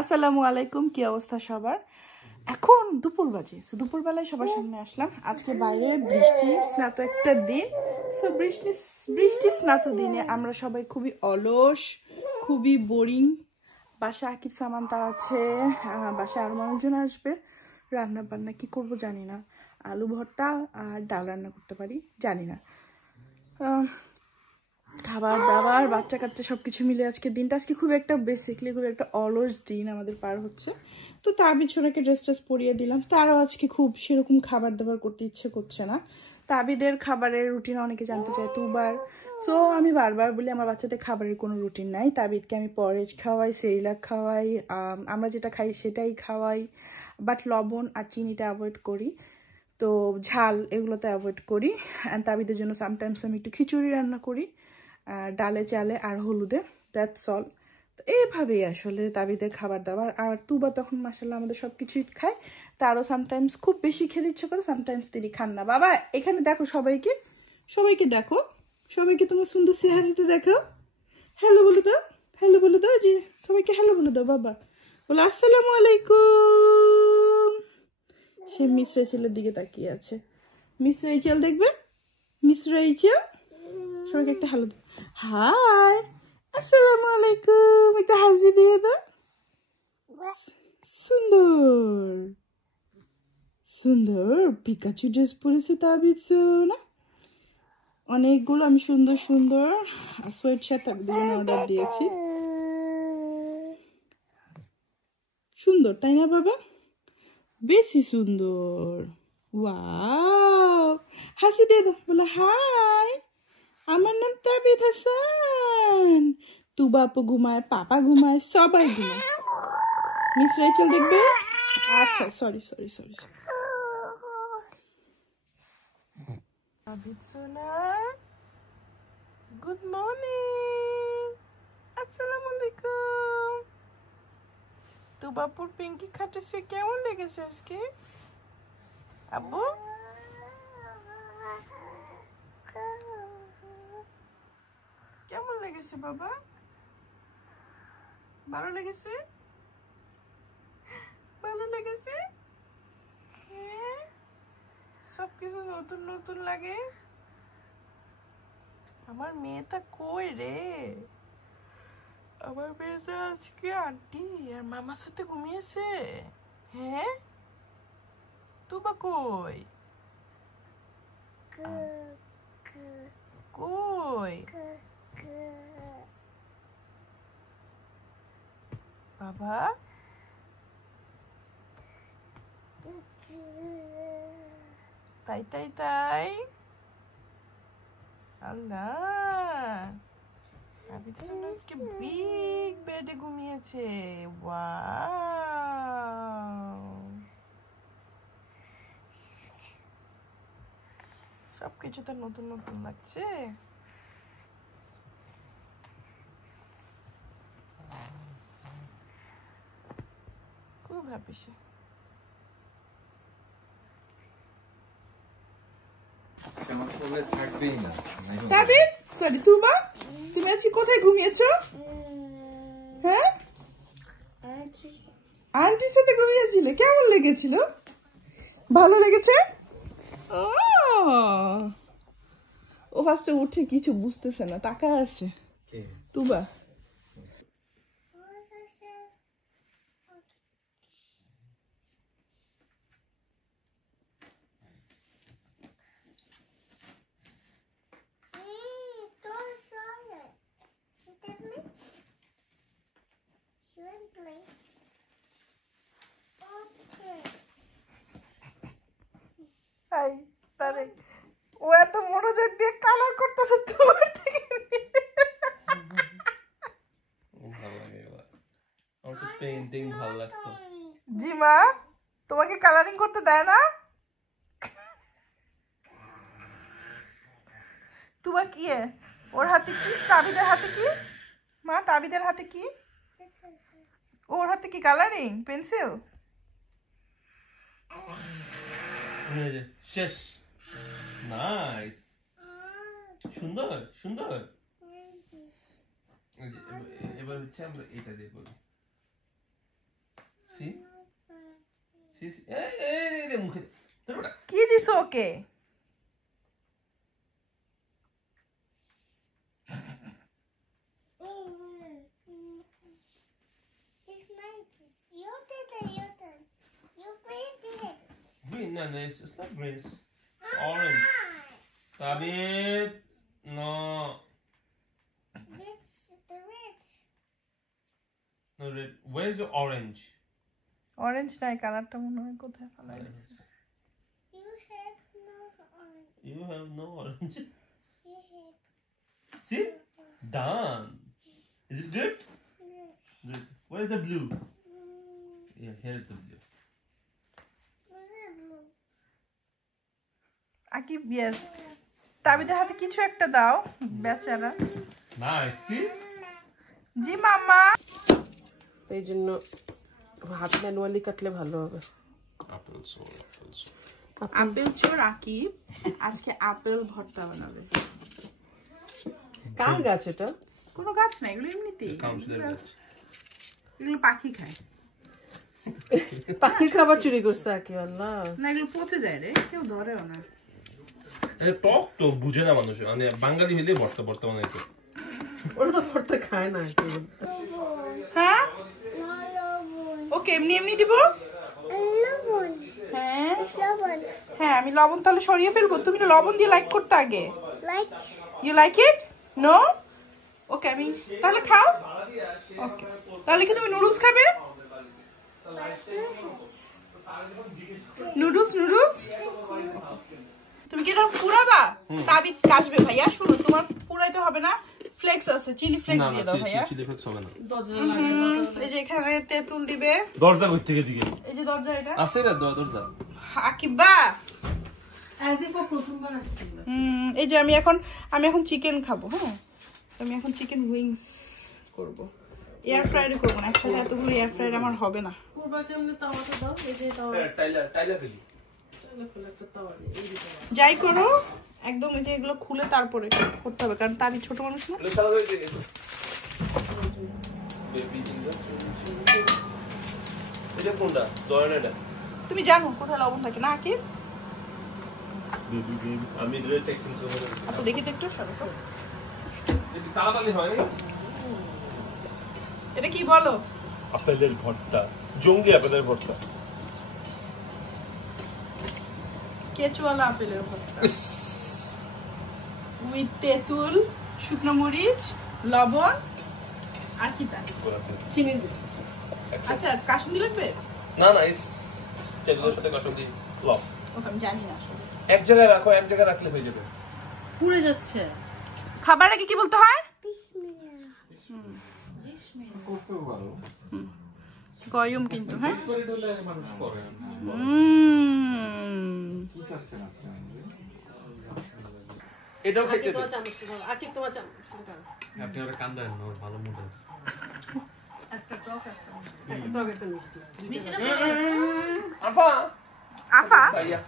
আসসালামু আলাইকুম, কি অবস্থা সবার? এখন দুপুর বাজে, দুপুরবেলায় সবার সামনে আসলাম। আজকে বাইরে বৃষ্টি স্নাত একটা দিন। সো বৃষ্টি স্নাত দিনে আমরা সবাই খুবই অলস, খুবই বোরিং। বাসায় আকিব সামান্তা আছে, বাসায় আরো মানুষজন আসবে। রান্না বান্না কি করব জানি না। আলু ভর্তা আর ডাল রান্না করতে পারি, জানি না। খাবার দাবার বাচ্চা কাচ্চা সবকিছু মিলে আজকে দিনটা খুব একটা খুব একটা অলস দিন আমাদের পার হচ্ছে। তো তাবিদ সোনাকে ড্রেস ট্রেস পরিয়ে দিলাম। তারও আজকে খুব সেরকম খাবার দাবার করতে ইচ্ছে করছে না। তাবিদের খাবারের রুটিন অনেকে জানতে চায় দুবার। সো আমি বারবার বলি আমার বাচ্চাদের খাবারের কোনো রুটিন নাই। তাবিদকে আমি পরেজ খাওয়াই, সেরিলাক খাওয়াই, আমরা যেটা খাই সেটাই খাওয়াই, বাট লবণ আর চিনিটা অ্যাভয়েড করি। তো ঝাল এগুলোতে অ্যাভয়েড করি। অ্যান্ড তাবিদের জন্য সামটাইমস আমি একটু খিচুড়ি রান্না করি, ডালে চালে আর হলুদে, দ্যাটস অল। তো এইভাবেই আসলে তাবিদের খাবার দাবার। আর তুবা তখন মাশাআল্লাহ আমাদের সব কিছুই খায়। তারও সামটাইমস খুব বেশি খেতে ইচ্ছে করে, সামটাইমস তিনি খান না। বাবা এখানে দেখো, সবাইকে দেখো, সবাইকে তোমার সুন্দর চেহারাতে দেখো। হ্যালো বলে দাও, হ্যালো বলে দাও, জি সবাইকে হ্যালো বলে দাও। বাবা বলো আসসালামু আলাইকুম। সে মিস রেচেলের দিকে তাকিয়ে আছে। মিস রেচেল দেখবে, মিস রেচেল। সবাইকে একটা হ্যালো দাও। হাই, আসসালামু আলাইকুম। একটা হাসি দিয়ে দাও। সুন্দর সুন্দর পিকাচু ড্রেস পরেছে তাবিদ সোনা। অনেকগুলো আমি সুন্দর সুন্দর সোয়েট শার্ট তাবিদের জন্য অর্ডার দিয়েছি। সুন্দর তাই না বাবা? বেশি সুন্দর। ওয়াও, হাসি দিয়ে দাও, বলে হাই, আমার নাম তাবিদ হাসান। তুবা আপু ঘুমায়, পাপা ঘুমায়, সবাই ঘুমায়। মিস রেচেল দেখবে। আচ্ছা সরি সরি সরি। তাবিদ সোনা, গুড মর্নিং, আসসালামু আলাইকুম। তুবাপুর পিঙ্কি খাটে শুয়ে কেমন লেগেছে আজকে আব্বু? কেমন লেগেছে বাবা? ভালো লেগেছে? ভালো লেগেছে? হ্যাঁ, সবকিছু নতুন নতুন লাগে। আমার মেয়েটা কই রে? আমার মেয়েটা আজকে আন্টি আর মামার সাথে ঘুমিয়েছে। হ্যাঁ, তুবা কই? কই বাবা? তাই তাই তাই। আল্লাহ, তাবিদ সোনা আজকে বিগ বেডে ঘুমিয়েছে। ওয়াও, সবকিছু তো নতুন নতুন লাগছে। খুব হ্যাপি সে। তাবিদ সরি তুবা, তুমি আজকে কোথায় ঘুমিয়েছো? হ্যাঁ, আন্টির সাথে ঘুমিয়েছিলে। কেমন লেগেছিল? ভালো লেগেছে? ও ফার্স্টে উঠে কিছু বুঝতেছে না, টাকা আছে তুবা। ও এত মনোযোগ দিয়ে কালার করতেছে তোমার থেকে। পেইন্টিং ভালো লাগতো। জি মা, তোমাকে কালারিং করতে দেয় না? তোমার কি ওর হাতে কি? তাবিদের হাতে কি মা? তাবিদের হাতে কি? ওর হাতে কি কালারিং পেন্সিল? শেষ। নাইস, সুন্দর সুন্দর। এবার হচ্ছে আমরা এটা দিয়ে করি। See? See? এই মুখে ধর বেটা। কি দিছো ওকে? Green, no, it's not green, it's orange. Tabit, no. No, red. Where's your orange? Orange নাই, কালারটা মনে হয় কোথায় ফেলাই দিছি। You have no orange. See? Done. Is it good? Good. Where's the blue? Yeah, here's the blue. Akib, yes. তাবিদের হাতে কিছু একটা দাও, বেচারা। Nice. See? জি মাম্মা। এই জন্য হাত ম্যানুয়ালি কাটলে ভালো হবে। Apple soul. আপেল চোর আকিব আজকে আপেল ভর্তা বানাবে। কার গাছ এটা? কোনো গাছ না, এগুলো এমনিতেই। এগুলো পাখি খায়। পাখির খাবার চুরি করছে আকিব, আল্লাহ। না, এগুলো পচে যায় রে, কেউ ধরেও না। টক তো বুঝে না মানুষ, মানে বাঙালি হইলে ভর্তা বানাইতো। ওরা তো ভর্তা খায় না। হ্যাঁ ওকে এমনি এমনি দিব। হ্যাঁ হ্যাঁ, আমি লবণ তাহলে সরিয়ে ফেলবো। তুমি তো লবণ দিয়ে লাইক করতে আগে। You like it? No? Okay, আমি তাহলে খাও। ওকে, তাহলে কি তুমি নুডলস খাবে? নুডলস তুমি কি এটা পুরাবা? তাবিদ কাটবে ভাইয়া। শুনো, তোমার পুরাইতে হবে না, ফ্লেক্স আছে, চিলি ফ্লেক্স দিয়ে দাও ভাইয়া। চিলি ফ্লেক্স হবে না। এই যে এখানে তেঁতুল দিবে। দরজা কই থেকে দিকে? এই যে দরজা, এটা আছে না দরজা। আকিবা এই যে আমি এখন চিকেন খাবো। হ্যাঁ, আমি এখন চিকেন উইংস করব। এয়ার ফ্রায়ারে করবো না, একসাথে এতগুলো এয়ার ফ্রায়ার আমার হবে না। যাই করো একদম এই যে এগুলো খুলে তারপরে করতে হবে, কারণ তারই ছোট মানুষ না। তুমি জানো কোথায় লবণ থাকে না আকিব? আচ্ছা দেখি তো একটু সরো তো। এটা কি বলো? আপেলের ভর্তা, জঙ্গি আপেলের ভর্তা। কেচুয়ালা আপেলের ভর্তা উইথ তেঁতুল, শুকনো মরিচ, লবণ আর কি তা চিনি। আচ্ছা, কাসুন্দি লাগবে? না না, তেঁতুলের সাথে কাসুন্দি লব। ওকে, আমি জানি না আসলে। এক জায়গায় রাখো, এক জায়গায় রাখলে হয়ে যাবে। পুড়ে যাচ্ছে। খাবার আগে কি বলতে হয়? গয়ম কিন্তু। হ্যাঁ, এটাও খাইতে হবে। আকিব তোমার চামচ। আপনি ওরা কান্দান না, ওর ভালো মুড আছে। একটা টক একটা মিষ্টি। আফা আফা ভাইয়া